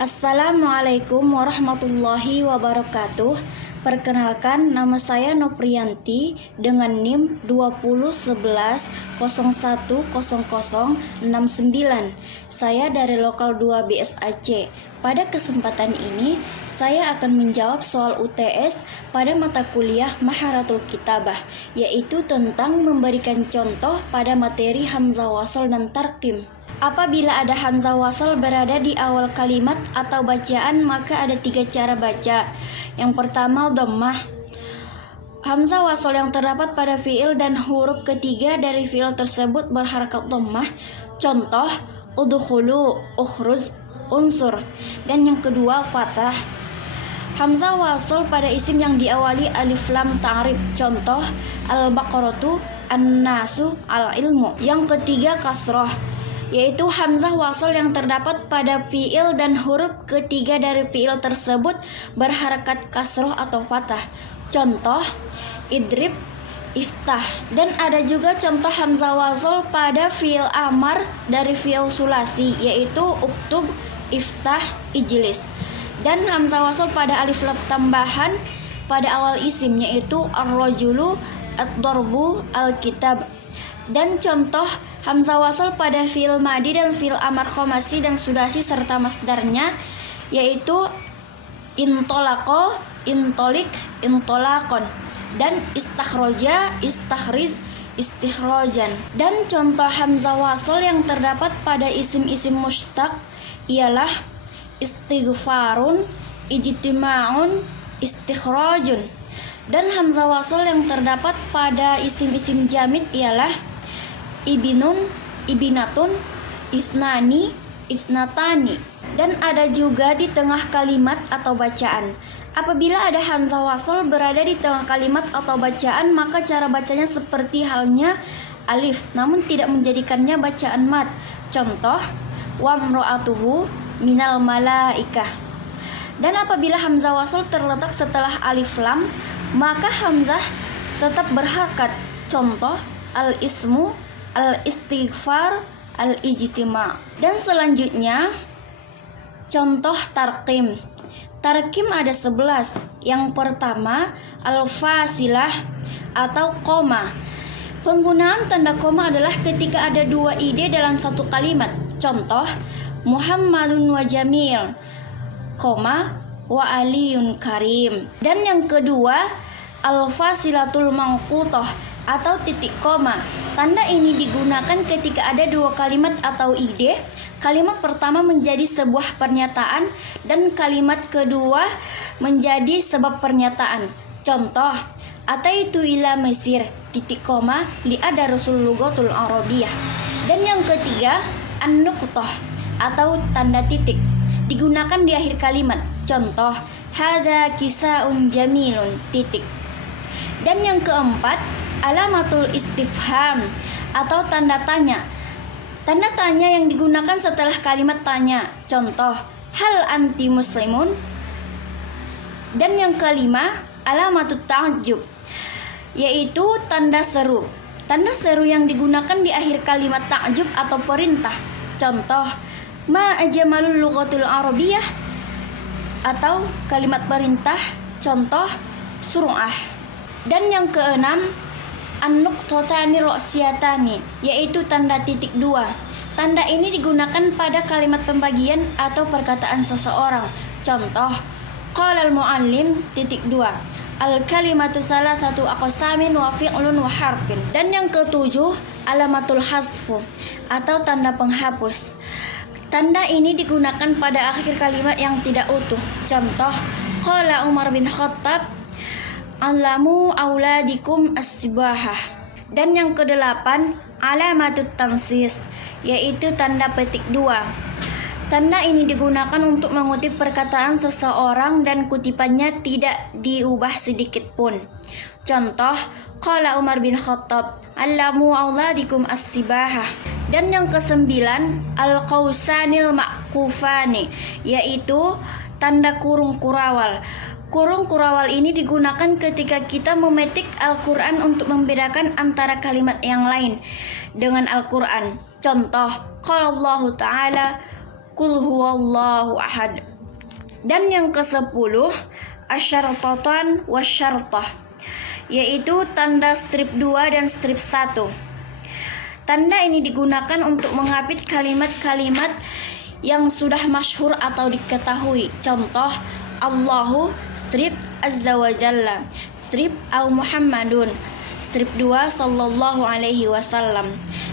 Assalamualaikum warahmatullahi wabarakatuh. Perkenalkan, nama saya Nopriyanti dengan NIM 2011010069. Saya dari Lokal 2 BSAC. Pada kesempatan ini, saya akan menjawab soal UTS pada mata kuliah Maharatul Kitabah, yaitu tentang memberikan contoh pada materi hamzah wasol dan tarkim. Apabila ada hamzah wasol berada di awal kalimat atau bacaan, maka ada 3 cara baca. Yang pertama, dhammah. Hamzah wasol yang terdapat pada fiil dan huruf ketiga dari fiil tersebut berharakat dhammah. Contoh, udkhulu, ukhruj, unsur. Dan yang kedua, fathah. Hamzah wasol pada isim yang diawali alif lam ta'rib. Contoh, al-baqaratu, an-nasu, al-ilmu. Yang ketiga, kasroh, yaitu hamzah wasol yang terdapat pada fiil dan huruf ketiga dari fiil tersebut berharakat kasroh atau fathah. Contoh, idrib, iftah. Dan ada juga contoh hamzah wasol pada fiil amar dari fiil sulasi, yaitu uktub, iftah, ijlis. Dan hamzah wasol pada alif lam tambahan pada awal isim, yaitu ar-rajulu, ad-darbu, al-kitab. Dan contoh hamzah wasol pada fiil madi dan fiil amar khomasi dan sudasi serta masdarnya, yaitu intolako, intolik, intolakon. Dan istakhroja, istakhriz, istikhrojan. Dan contoh hamzah wasol yang terdapat pada isim-isim mustaq ialah istighfarun, ijtima'un, istikhrajun. Dan hamzah wasol yang terdapat pada isim-isim jamid ialah ibinun, ibinatun, isnani, isnatani. Dan ada juga di tengah kalimat atau bacaan. Apabila ada hamzah wasol berada di tengah kalimat atau bacaan, maka cara bacanya seperti halnya alif, namun tidak menjadikannya bacaan mat. Contoh, wamro'atuhu minal malaikah. Dan apabila hamzah wasol terletak setelah alif lam, maka hamzah tetap berharakat. Contoh, al-ismu, al-istighfar, al-ijtima'. Dan selanjutnya, contoh tarkim. Tarkim ada 11. Yang pertama, al-fasilah atau koma. Penggunaan tanda koma adalah ketika ada 2 ide dalam satu kalimat. Contoh, Muhammadun wa jamil, koma, wa aliyun karim. Dan yang kedua, al-fasilatul mangkutoh atau titik koma. Tanda ini digunakan ketika ada 2 kalimat atau ide. Kalimat pertama menjadi sebuah pernyataan dan kalimat kedua menjadi sebab pernyataan. Contoh, ataitu ila Mesir, titik koma, li'ada rasul lugatul arabiyah. Dan yang ketiga, an-nuqtah atau tanda titik, digunakan di akhir kalimat. Contoh, hadza kisaun jamilun, titik. Dan yang keempat, alamatul istifham atau tanda tanya. Tanda tanya yang digunakan setelah kalimat tanya. Contoh, hal anti muslimun. Dan yang kelima, alamatut ta'jub, yaitu tanda seru. Tanda seru yang digunakan di akhir kalimat ta'jub atau perintah. Contoh, ma ajmalul lughatil arabiyah atau kalimat perintah. Contoh, sur'ah. Dan yang keenam, an-nuqtatani ra'siyatani, yaitu tanda titik 2. Tanda ini digunakan pada kalimat pembagian atau perkataan seseorang. Contoh, qala al-muallim, titik 2. Al-kalimatu salasatu aqsamin wa fi'lun wa harfin. Dan yang ketujuh, alamatul hasfu atau tanda penghapus. Tanda ini digunakan pada akhir kalimat yang tidak utuh. Contoh, qala Umar bin Khattab, alamu auladikum as-sibahah. Dan yang kedelapan, alamatut tansis, yaitu tanda petik 2. Tanda ini digunakan untuk mengutip perkataan seseorang dan kutipannya tidak diubah sedikit pun. Contoh, qala Umar bin Khattab, alamu auladikum as-sibahah. Dan yang kesembilan, al-qausanil ma'kufani, yaitu tanda kurung kurawal. Kurung kurawal ini digunakan ketika kita memetik Al-Quran untuk membedakan antara kalimat yang lain dengan Al-Quran. Contoh, qala Allah Ta'ala, qul huwallahu ahad. Dan yang ke-10 asyartatan wasyartah, yaitu tanda strip 2 dan strip 1. Tanda ini digunakan untuk mengapit kalimat-kalimat yang sudah masyhur atau diketahui. Contoh, Allahu strip azza wa jalla, strip au Muhammadun, strip 2 sallallahu alaihi wasallam.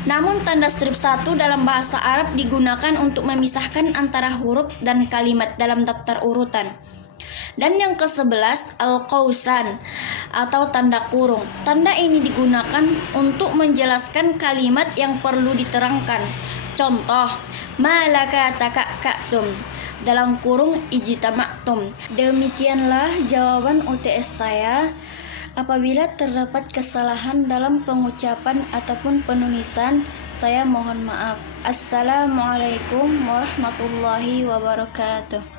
Namun tanda strip 1 dalam bahasa Arab digunakan untuk memisahkan antara huruf dan kalimat dalam daftar urutan. Dan yang ke-11 al-qausan atau tanda kurung. Tanda ini digunakan untuk menjelaskan kalimat yang perlu diterangkan. Contoh, malaka takaktum, dalam kurung ijtama'tum. Demikianlah jawaban UTS saya. Apabila terdapat kesalahan dalam pengucapan ataupun penulisan, saya mohon maaf. Assalamualaikum warahmatullahi wabarakatuh.